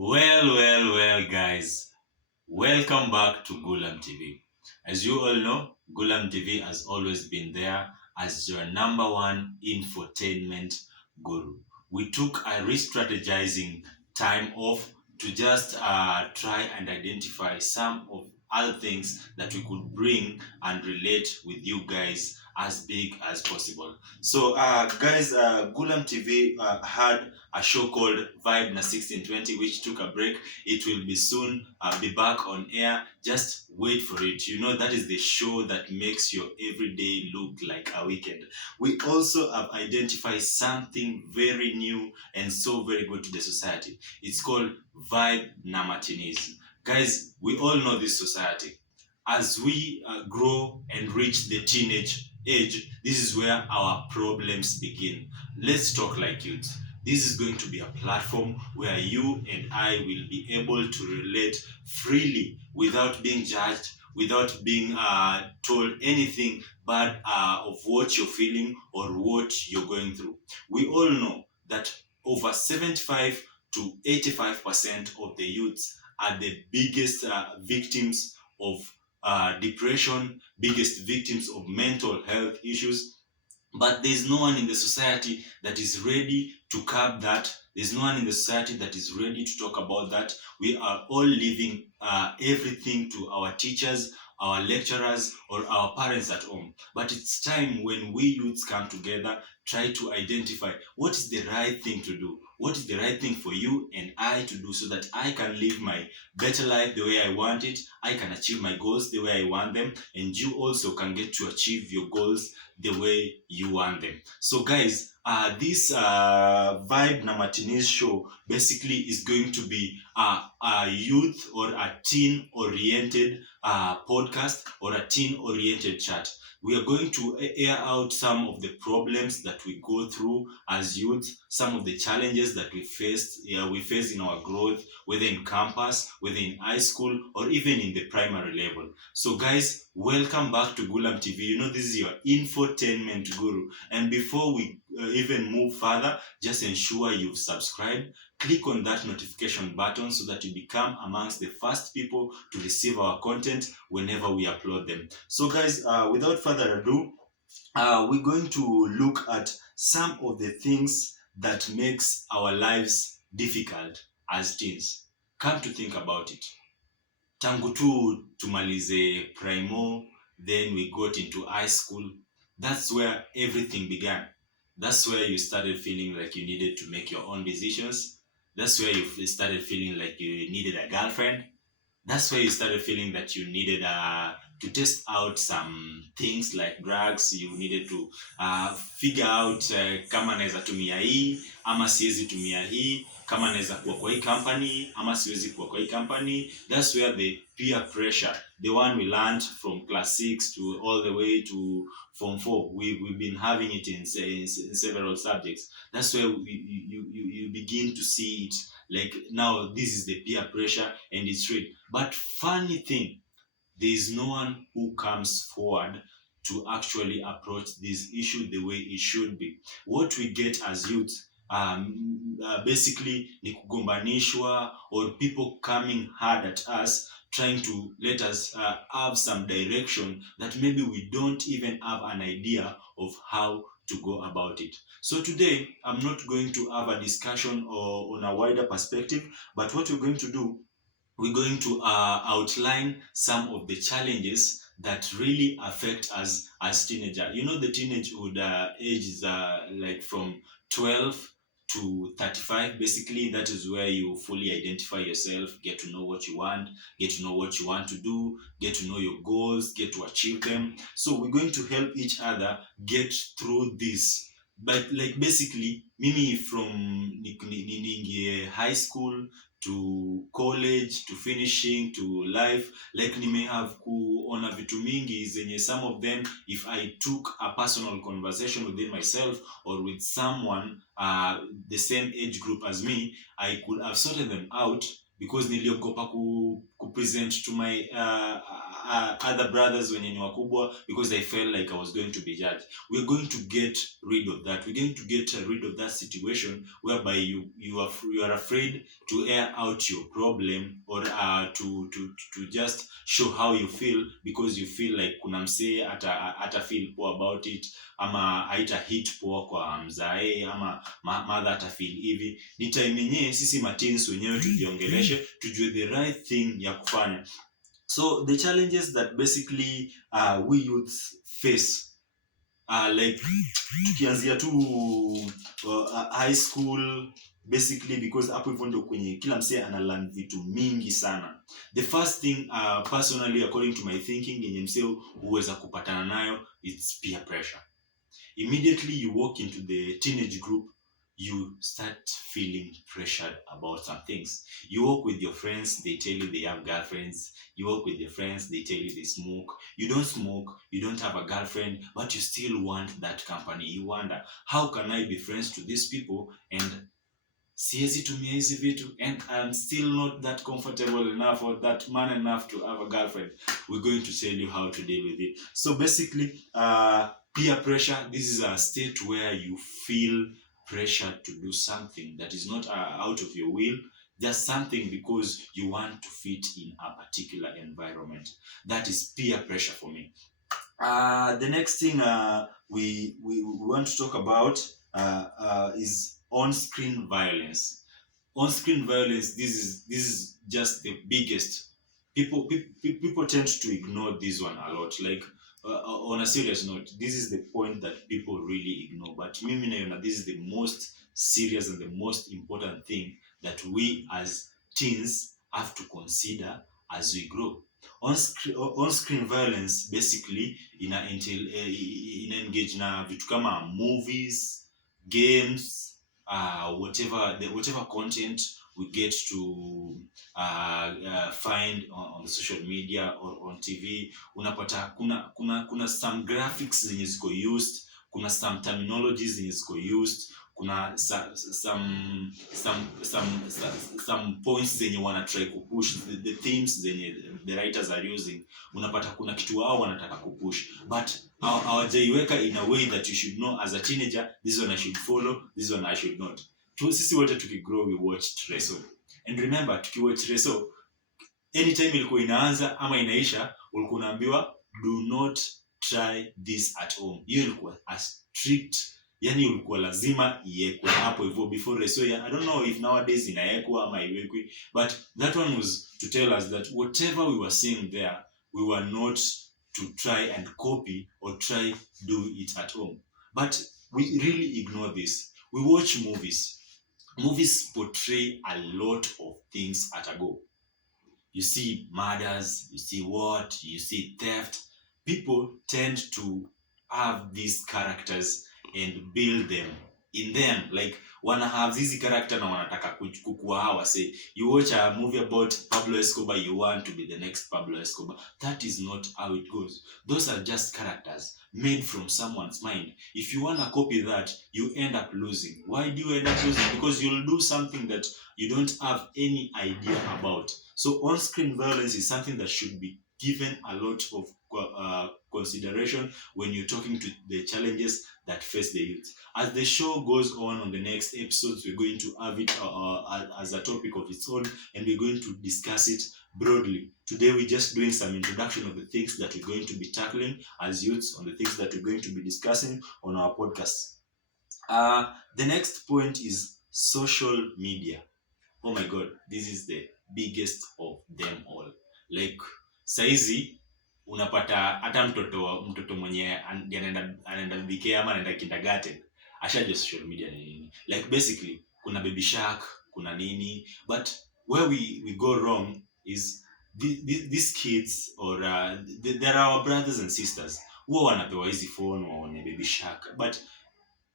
Well, guys. Welcome back to Gulam TV. As you all know, Gulam TV has always been there as your number one infotainment guru. We took a re-strategizing time off to just try and identify some of other things that we could bring and relate with you guys as big as possible. So, guys, Gulam TV had a show called Vibe na 1620, which took a break. It will be soon be back on air. Just wait for it. You know, that is the show that makes your everyday look like a weekend. We also have identified something very new and so very good to the society. It's called Vibe na Martinis. Guys, we all know this society. As we grow and reach the teenage age, this is where our problems begin. Let's talk like youth. This is going to be a platform where you and I will be able to relate freely without being judged, without being told anything bad of what you're feeling or what you're going through. We all know that over 75 to 85% of the youths are the biggest victims of depression, biggest victims of mental health issues, but there's no one in the society that is ready to curb that. There's no one in the society that is ready to talk about that. We are all leaving everything to our teachers, our lecturers, or our parents at home. But it's time when we youths come together, try to identify what is the right thing to do. What is the right thing for you and I to do so that I can live my better life the way I want it. I can achieve my goals the way I want them, and you also can get to achieve your goals the way you want them. So, guys, this Vibe na Martinez show basically is going to be a youth or a teen oriented podcast or a teen oriented chat. We are going to air out some of the problems that we go through as youth, some of the challenges that we face in our growth, whether in campus, whether in high school, or even in the primary level. So, guys, welcome back to Gulam TV. You know, this is your infotainment guru. And before we even move further, just ensure you've subscribed. Click on that notification button so that you become amongst the first people to receive our content whenever we upload them. So, guys, without further ado, we're going to look at some of the things that makes our lives difficult as teens. Come to think about it. Tangu tu tumalize primo, then we got into high school. That's where everything began. That's where you started feeling like you needed to make your own decisions. That's where you started feeling like you needed a girlfriend. That's where you started feeling that you needed to test out some things like drugs. You needed to figure out kama naweza tumia hii ama siwezi tumia hii, kama naweza kuwa kwa hii company ama siwezi kuwa kwa hii company. That's where the peer pressure, the one we learned from class 6 to all the way to form 4, we've been having it in several subjects. That's where you begin to see it like now this is the peer pressure and it's real. But funny thing, there is no one who comes forward to actually approach this issue the way it should be. What we get as youth basically ni kugombanishwa or people coming hard at us trying to let us have some direction that maybe we don't even have an idea of how to go about it. So today, I'm not going to have a discussion or on a wider perspective, but what we're going to do, we're going to outline some of the challenges that really affect us as teenager. You know, the teenagehood age is like from 12 to 35. Basically, that is where you fully identify yourself, get to know what you want, get to know what you want to do, get to know your goals, get to achieve them. So we're going to help each other get through this. But like basically, mimi from high school to college to finishing to life, like may have kuona vitu mingi zenye some of them, if I took a personal conversation within myself or with someone the same age group as me, I could have sorted them out because niliogopa ku present to my other brothers wenye ni wakubwa, because I felt like I was going to be judged. We're going to get rid of that. We're going to get rid of that situation whereby you are afraid to air out your problem, or to just show how you feel, because you feel like kuna msee ata feel poor about it, ama haita hit poa kwa mzae, ama mother ata feel hivi. Ni time yenyewe sisi mateens wenyewe tujiongeleshe, tujue the right thing ya kufanya. So the challenges that basically we youth face, like tukianzia tu high school basically, because hapo hivyo ndio kwenye kila msee ana learn vitu mingi sana. The first thing personally, according to my thinking, yenye msee huweza kupatana nayo, it's peer pressure. Immediately you walk into the teenage group, you start feeling pressured about some things. You walk with your friends, they tell you they have girlfriends. You walk with your friends, they tell you they smoke. You don't smoke, you don't have a girlfriend, but you still want that company. You wonder, how can I be friends to these people and siwezi tumia hizi vitu, and I'm still not that comfortable enough or that man enough to have a girlfriend? We're going to tell you how to deal with it. So basically, peer pressure, this is a state where you feel pressure to do something that is not out of your will, just something because you want to fit in a particular environment. That is peer pressure for me. The next thing we want to talk about is on-screen violence. On-screen violence, this is just the biggest. People tend to ignore this one a lot. Like, on a serious note, this is the point that people really ignore. But mimi naona this is the most serious and the most important thing that we as teens have to consider as we grow. On-screen violence basically ina engage na vitu kama movies, games, whatever content we get to find on the social media or on TV. Unapata kuna some graphics zenye ziko used, kuna some terminologies zenye ziko used, kuna some points zenye wana try kupush, the themes zenye the writers are using. Unapata kuna kitu wao wanataka kupush, but hawajaiweka in a way that you should know as a teenager, this one I should follow, this one I should not. Sisi wote tukigrow we watched Reso, and remember tukiwatch Reso, anytime ilikuwa inaanza ama inaisha, ulikuwa unaambiwa do not try this at home. Hiyo ilikuwa a strict, yani ulikuwa lazima iwekwe hapo hivyo before Reso. I don't know if nowadays inaekwa ama iwekwi, but that one was to tell us that whatever we were seeing there, we were not to try and copy or try do it at home. But we really ignore this. We watch movies. Movies portray a lot of things at a go. You see murders, you see you see theft. People tend to have these characters and build them in them. Like, wanna have this character na wanataka kukua hawa. Say, you watch a movie about Pablo Escobar, you want to be the next Pablo Escobar. That is not how it goes. Those are just characters made from someone's mind. If you want to copy that, you end up losing. Why do you end up losing? Because you'll do something that you don't have any idea about. So on-screen violence is something that should be given a lot of consideration when you're talking to the challenges that face the youth. As the show goes on the next episodes, we're going to have it as a topic of its own, and we're going to discuss it broadly. Today we're just doing some introduction of the things that we're going to be tackling as youths, on the things that we're going to be discussing on our podcast. The next point is social media. Oh my god, this is the biggest of them all. Like, saizi unapata hata mtoto mwenye anaenda BK ama anaenda kindergarten ashajua social media ni nini. Like, basically kuna Baby Shark, kuna nini, but where we go wrong is these kids or there are our brothers and sisters who wanapewa hizi phone waone Baby Shark, but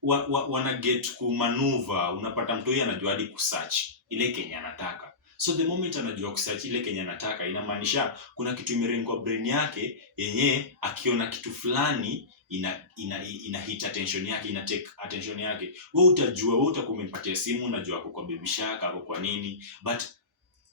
wana get kumaneuver. Unapata mtu yeye anajua hadi kusearch ile Kenya anataka. So the moment anajua kusearch ile Kenya anataka, inamaanisha kuna kitu imerenga kwa brain yake yenye akiona kitu fulani ina hit attention yake, ina take attention yake. Wewe utajua, wewe utakuwa umempatia simu, unajua kwa Baby Shark au kwa nini, but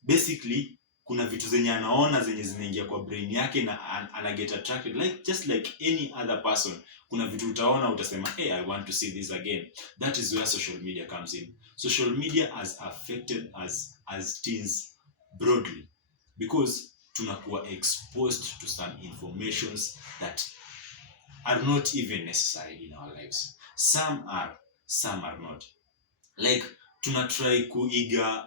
basically kuna vitu zenye anaona zenye zinaingia kwa brain yake na ana get attracted, like just like any other person. Kuna vitu utaona utasema, hey, I want to see this again. That is where social media comes in. Social media has affected us as teens broadly, because tunakuwa exposed to some informations that are not even necessary in our lives. Some are not. Like, tunatry kuiga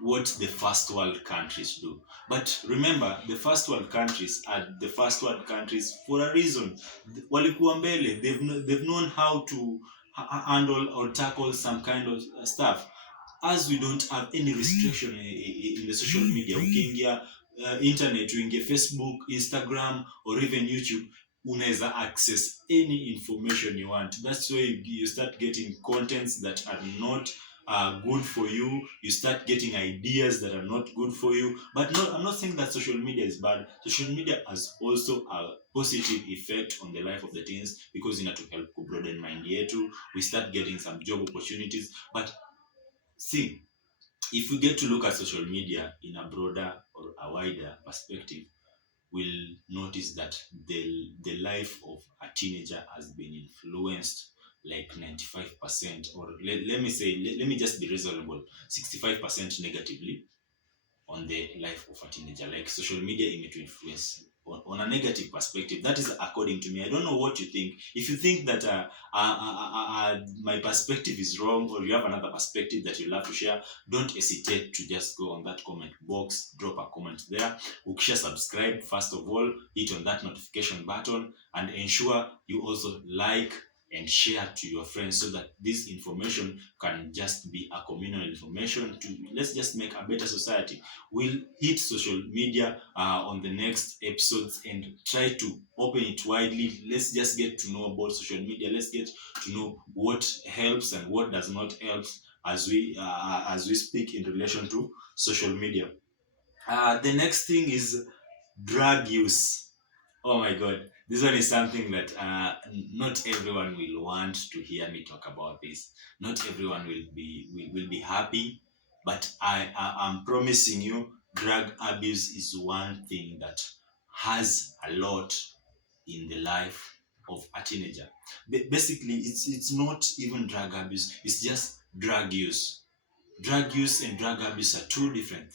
what the first world countries do. But remember, the first world countries are the first world countries for a reason. Walikuwa mbele. They've known how to handle or tackle some kind of stuff. As we don't have any restriction in the social media, ukiingia internet, uingie Facebook, Instagram or even YouTube, unaweza access any information you want. That's why you start getting contents that are not good for you. You start getting ideas that are not good for you. But no, I'm not saying that social media is bad. Social media has also a positive effect on the life of the teens, because inatuhelp ku broaden mind yetu. We start getting some job opportunities. But see, if we get to look at social media in a broader or a wider perspective, we'll notice that the life of a teenager has been influenced like 95%, or let me just be reasonable, 65% negatively on the life of a teenager. Like, social media imetu influence on a negative perspective. That is according to me. I don't know what you think. If you think that my perspective is wrong, or you have another perspective that you love to share, don't hesitate to just go on that comment box, drop a comment there. Ukisha subscribe, first of all, hit on that notification button, and ensure you also like and share to your friends, so that this information can just be a communal information to, let's just make a better society. We'll hit social media on the next episodes and try to open it widely. Let's just get to know about social media. Let's get to know what helps and what does not help as we speak in relation to social media. The next thing is drug use. Oh my god, this one is something that not everyone will want to hear me talk about this. Not everyone will be happy, but I'm promising you, drug abuse is one thing that has a lot in the life of a teenager. Basically, it's not even drug abuse, it's just drug use. Drug use and drug abuse are two different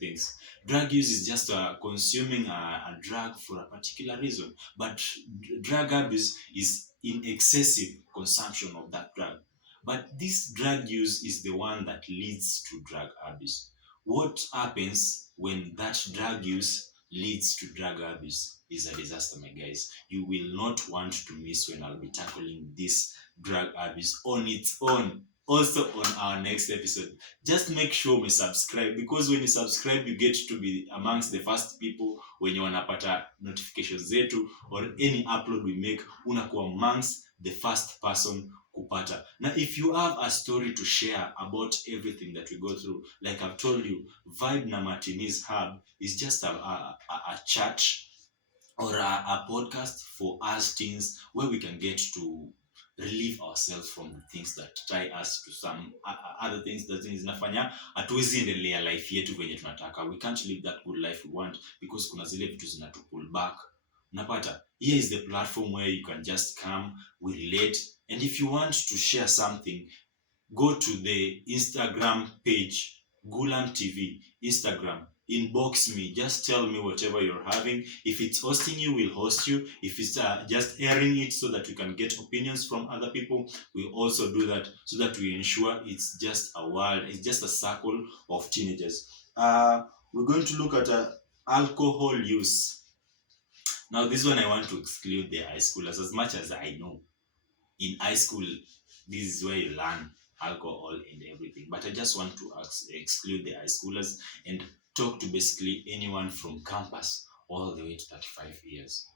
things. Drug use is just consuming a drug for a particular reason, but drug abuse is in excessive consumption of that drug. But this drug use is the one that leads to drug abuse. What happens when that drug use leads to drug abuse is a disaster, my guys. You will not want to miss when I'll be tackling this drug abuse on its own, also on our next episode. Just make sure we subscribe, because when you subscribe, you get to be amongst the first people when you wanapata notifications zetu or any upload we make, unakuwa amongst the first person kupata. Now, if you have a story to share about everything that we go through, like I've told you, Vibe na Martinez Hub is just a chat or a podcast for us teens, where we can get to relieve ourselves from the things that tie us to some other things that zinafanya hatuwezi endelea life yetu venye tunataka. We can't live that good life we want, because kuna zile vitu zinatu pull back. Unapata, here is the platform where you can just come, we relate, and if you want to share something, go to the Instagram page, Gulam TV, Instagram, inbox me, just tell me whatever you're having. If it's hosting you, we'll host you. If it's just airing it so that we can get opinions from other people, we also do that, so that we ensure it's just a world, it's just a circle of teenagers. We're going to look at alcohol use. Now, this one I want to exclude the high schoolers. As much as I know, in high school, this is where you learn alcohol and everything, but I just want to exclude the high schoolers and talk to basically anyone from campus all the way to 35 years.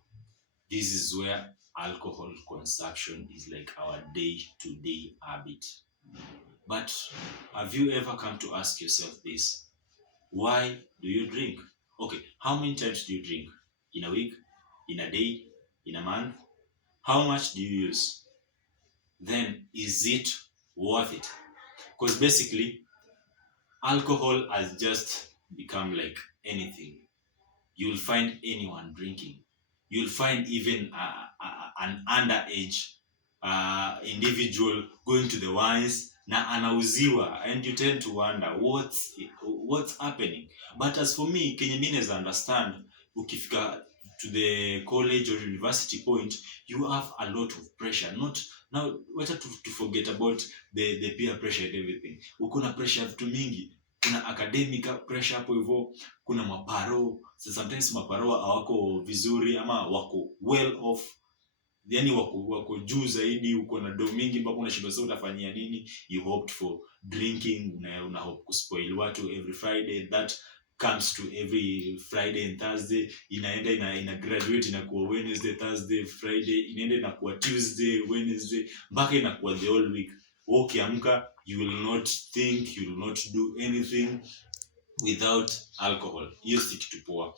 This is where alcohol consumption is like our day-to-day habit. But have you ever come to ask yourself this? Why do you drink? Okay, how many times do you drink? In a week? In a day? In a month? How much do you use? Then is it worth it? Because basically, alcohol has just become like anything. You'll find anyone drinking. You'll find even an underage individual going to the wines na anauziwa, and you tend to wonder what's happening. But as for me, kenye mi naeza understand, ukifika to the college or university point, you have a lot of pressure. Not now, wacha to forget about the peer pressure and everything. Uko na pressure ya vitu mingi. Kuna academic pressure hapo hivyo, kuna maparo. So sometimes maparo hawako vizuri ama wako well off, yani wako juu zaidi, uko na do mingi mpaka unashindwa sasa utafanyia nini. You hoped for drinking, una hope kuspoil watu every Friday, that comes to every Friday and Thursday, inaenda ina graduate inakuwa Wednesday, Thursday, Friday, inaenda inakuwa Tuesday, Wednesday, mpaka inakuwa the whole week. Ukiamka, you will not think, you will not do anything without alcohol. Hiyo si kitu poa.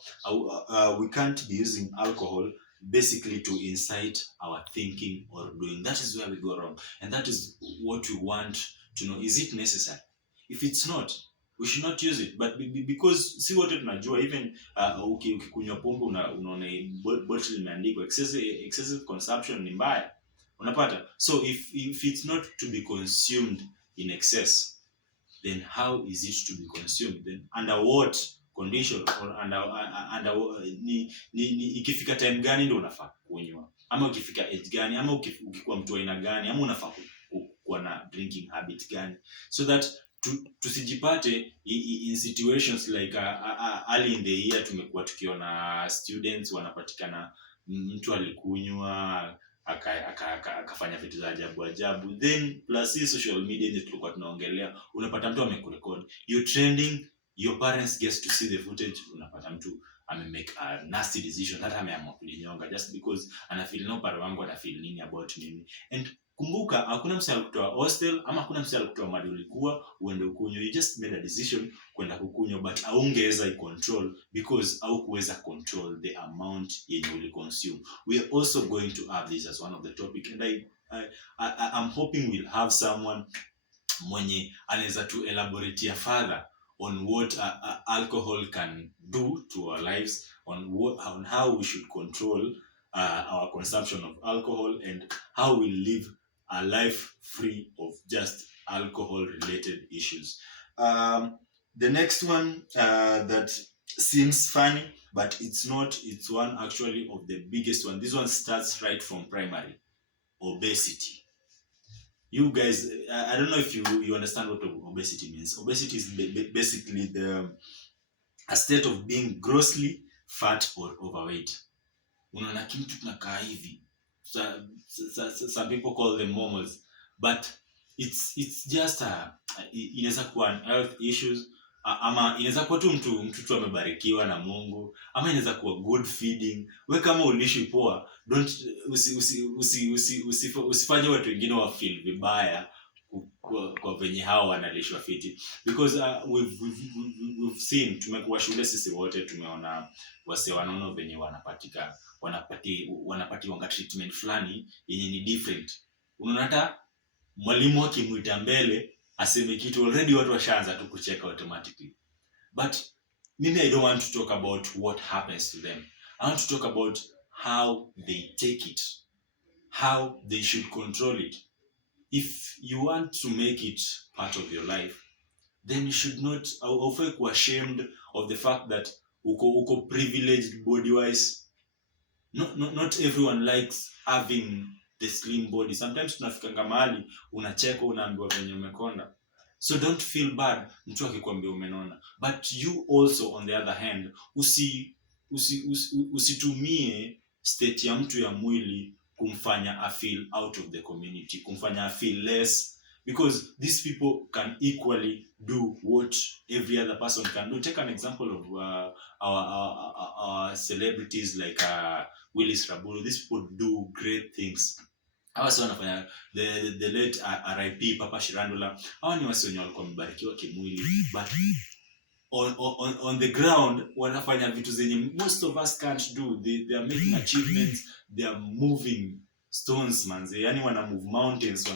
We can't be using alcohol basically to incite our thinking or doing. That is where we go wrong, and that is what we want to know. Is it necessary? If it's not, we should not use it. But because si wote tunajua, even ukikunywa pombe unaona bottle imeandikwa excessive consumption ni mbaya, unapata. So if it's not to be consumed in excess, then how is it to be consumed? Then under what condition, or under ikifika time gani ndio unafaa kunywa, ama ukifika age gani, ama ukikuwa mtu aina gani, ama unafaa kuwa na drinking habit gani, so that tusijipate in situations like early in the year tumekuwa tukiona students wanapatikana mtu alikunywa akafanya vitu za ajabu, then plus hii social media yenye tulikuwa tunaongelea, unapata mtu amekurecord, you're trending, your parents gets to see the footage, unapata mtu amemake a nasty decision, hata ameamua kujinyonga just because anafeel no pare wangu atafeel nini about mimi. And kumbuka, hakuna msee alikutoa hostel, ama hakuna msee alikutoa mahali ulikuwa uende ukunywe. You just made a decision kwenda kukunywa, but haungeweza i-control because haukuweza control the amount yenye uliconsume. We are also going to have this as one of the topic, and I'm hoping we'll have someone mwenye anaweza to elaborate further on what alcohol can do to our lives, on how we should control our consumption of alcohol, and how we live a life free of just alcohol related issues. The next one that seems funny, but it's not. It's one actually of the biggest one. This one starts right from primary. Obesity. You guys, I don't know if you understand what obesity means. Obesity is basically a state of being grossly fat or overweight. Unaona kitu tunakaa hivi. Some people call them momos, but it's just inaweza kuwa an health issues, ama inaweza kuwa tu mtu amebarikiwa na Mungu, ama inaweza kuwa good feeding. We kama ulishi poa, usifanye watu wengine wa feel vibaya kwa venye hao wanalishwa fiti, because we've seen, tumekuwa shule sisi wote, tumeona wase wanaona venye wanapatiwa treatment fulani yenye ni different. Unaona hata mwalimu akimuita mbele aseme kitu, already watu washaanza tu kucheka automatically. But mimi I don't want to talk about what happens to them. I want to talk about how they take it, how they should control it. If you want to make it part of your life, then you should not aufai kuwa ashamed of the fact that uko privileged body wise. Not everyone likes having the slim body. Sometimes tunafikanga mahali unacheka, unaambiwa venye umekonda, so don't feel bad mtu akikwambia umenona. But you also on the other hand, usitumie state ya mtu ya mwili kumfanya feel out of the community, kumfanya feel less, because these people can equally do what every other person can do. Take an example of our celebrities like Willis Raburu. These people do great things. Hawa si wanafanya the late RIP Papa Shirandula. Hawa ni wasi wenye walikuwa wamebarikiwa kimwili, but on the ground wanafanya vitu zenye most of us can't do. They are making achievements, they are moving stones manze, yani wana move mountains,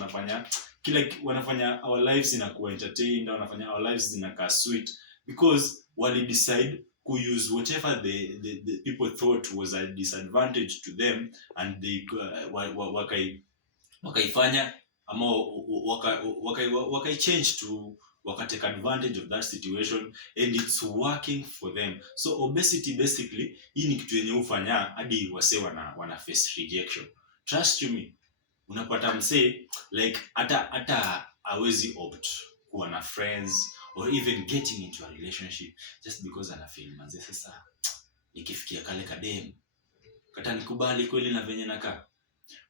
wanafanya our lives inakuwa entertained, wanafanya our lives zinakaa sweet because wali decide to use whatever the people thought was a disadvantage to them, and they wakaifanya ama wakai change to wakatake advantage of that situation, and it's working for them. So obesity basically, hii ni kitu yenye hufanya hadi wase wana face rejection. Trust you me, unapata msee like hata hawezi opt kuwa na friends or even getting into a relationship just because ana feel manze, sasa nikifikia kale kadem kata nikubali kweli na venye nakaa.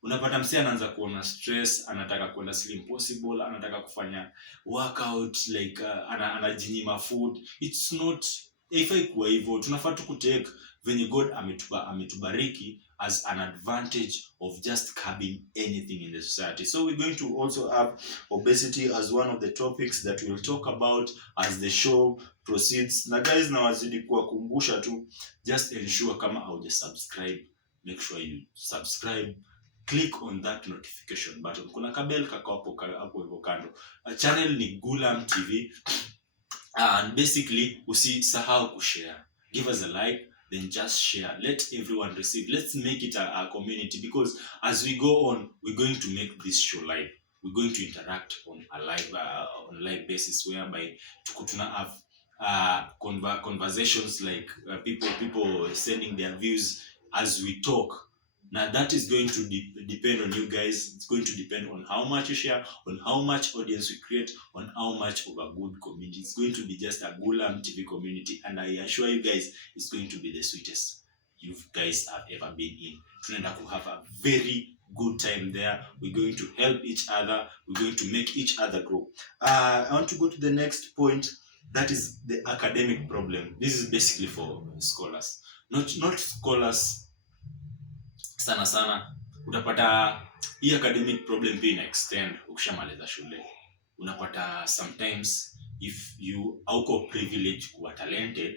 Unapata msee anaanza kuona stress, anataka kwenda slim possible, anataka kufanya workout like anajinyima food. It's not, haifai kuwa hivyo. Tunafaa tu kutake venye God ametubariki as an advantage of just curbing anything in the society. So we're going to also have obesity as one of the topics that we'll talk about as the show proceeds. Na guys, nawazidi kuwakumbusha tu, just ensure kama hauja subscribe, make sure you subscribe, click on that notification button. Kuna kabel kako hapo hivyo kando. Channel ni Gulam TV, and basically usisahau kushare. Give us a like, then just share. Let everyone receive. Let's make it a community, because as we go on, we're going to make this show live. We're going to interact on a live basis, whereby tuna have conversations like people sending their views as we talk. Now that is going to depend on you guys. It's going to depend on how much you share, on how much audience we create, on how much of a good community. It's going to be just a Gulam TV community, and I assure you guys, it's going to be the sweetest you guys have ever been in. Tunaenda to have a very good time there. We're going to help each other. We're going to make each other grow. I want to go to the next point. That is the academic problem. This is basically for scholars, not scholars sana sana. Utapata hii academic problem pia ina extend ukishamaliza shule. Unapata sometimes if you hauko privileged kuwa talented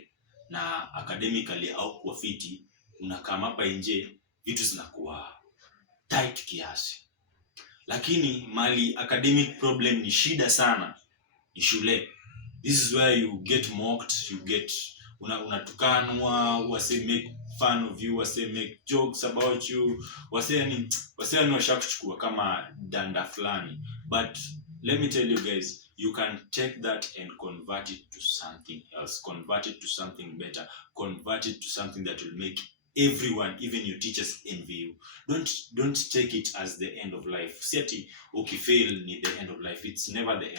na academically au kuwa fiti, unakama hapa nje vitu zinakuwa tight kiasi. Lakini mali academic problem ni shida sana ni shule. This is where you get mocked, you get unatukanwa, wase make fun of you, wase make jokes about you, wase ni washakuchukua kama danda fulani. But let me tell you guys, you can take that and convert it to something else, convert it to something better, convert it to something that will make everyone, even your teachers, envy you. Don't take it as the end of life. Siati ukifail ni the end of life. It's never the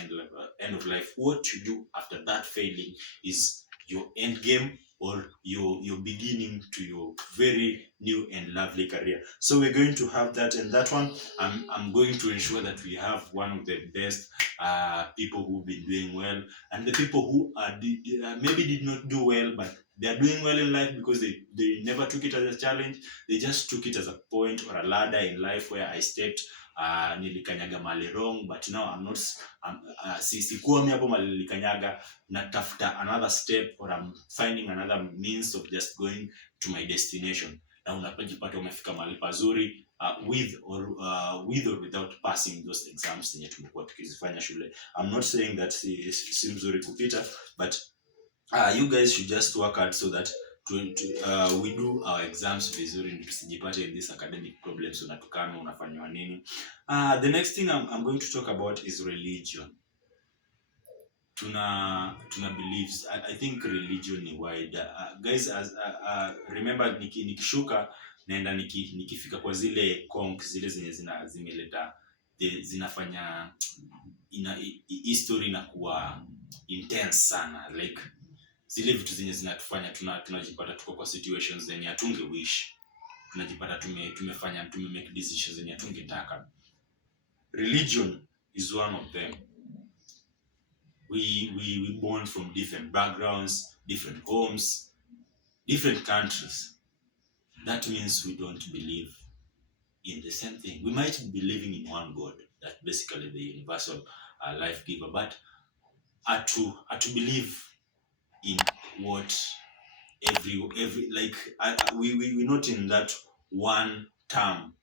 end of life. What you do after that failing is your end game, or your beginning to your very new and lovely career. So we're going to have that, and that one I'm going to ensure that we have one of the best people who've been doing well, and the people who maybe did not do well, but they are doing well in life because they never took it as a challenge. They just took it as a point or a ladder in life where I stepped. Nilikanyaga mali wrong, but now I'm not sikuwa hapo mali nilikanyaga, natafuta another step, or I'm finding another means of just going to my destination. Na unapojipata umefika mahali pazuri with or without passing those exams zenye tumekuwa tukizifanya shule. I'm not saying that si mzuri kupita, but you guys should just work hard so that we do our exams vizuri, tusijipate in this academic problems, unatukana unafanywa nini. The next thing I'm going to talk about is religion. Tuna beliefs. I think religion ni wide. Guys, as remember nikishuka naenda nikifika kwa zile conk zile zenye zimeleta zinafanya history na kuwa intense sana, like zile vitu zenye zinatufanya tunajipata tuko kwa situations zenye hatunge wish, tunajipata tume make decisions zenye hatungetaka. Religion is one of them. We born from different backgrounds, different homes, different countries. That means we don't believe in the same thing. We might be believing in one God, that's basically the universal life giver, but to believe in what every like we're not in that one term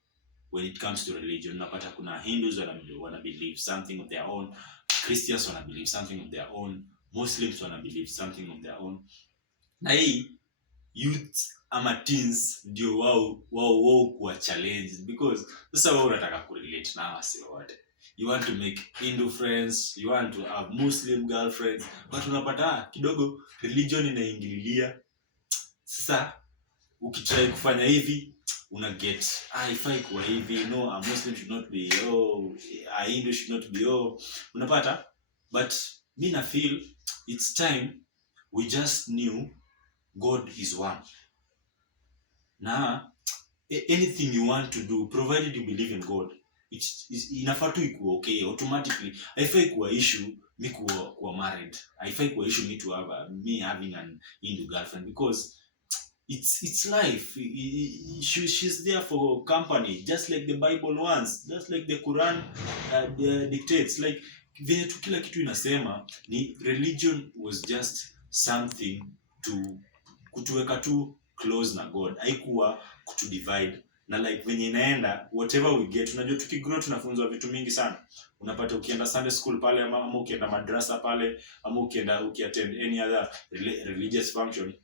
when it comes to religion. Napata kuna Hindus wanna believe something of their own, Christians wanna believe something of their own, Muslims wana believe something of their own, na hii youth ama teens ndio wao kuwa challenge, because sasa wao unataka kurelate na wase wote, you want to make Hindu friends, you want to have Muslim girlfriends, but unapata kidogo religion inaingililia. Sasa ukitry kufanya hivi una get ifai kuwa hivi, no, a Muslim should not be, a Hindu should not be, unapata. But me na feel it's time we just knew God is one. Na anything you want to do, provided you believe in God, inafaa tu ikuwa okay automatically. Haifai kuwa issue me kuwa married, haifai kuwa issue me to have me having an Hindu girlfriend, because it's life. She's there for company, just like the Bible wants, just like the Quran dictates. Like vile tu kila kitu inasema ni religion was just something to kutuweka tu close na God, haikuwa kutu divide. Na like venye inaenda, whatever we get, unajua tukigrow tunafunzwa vitu mingi sana. Unapata ukienda Sunday school pale, ama ukienda madrasa pale, ama ukiattend any other religious function,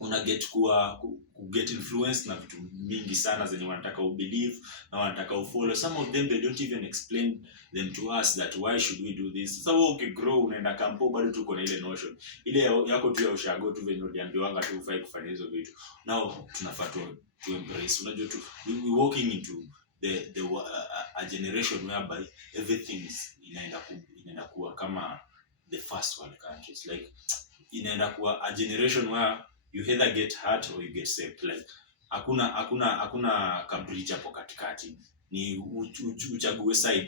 una get influenced na vitu mingi sana zenye wanataka ubelieve na wanataka ufollow. Some of them they don't even explain them to us that why should we do this. Sasa wewe ukigrow unaenda kampo, bado tuko na ile notion ile yako tu ya ushago tu venye uliambiwanga tu ufai kufanya hizo vitu. Now tunafaa to embrace, unajua tu we walking into a generation whereby everything inaenda kuwa kama the first world countries. Like inaenda kuwa a generation where you either get hurt or you get saved. Like hakuna kabridge hapo katikati, ni uchague side.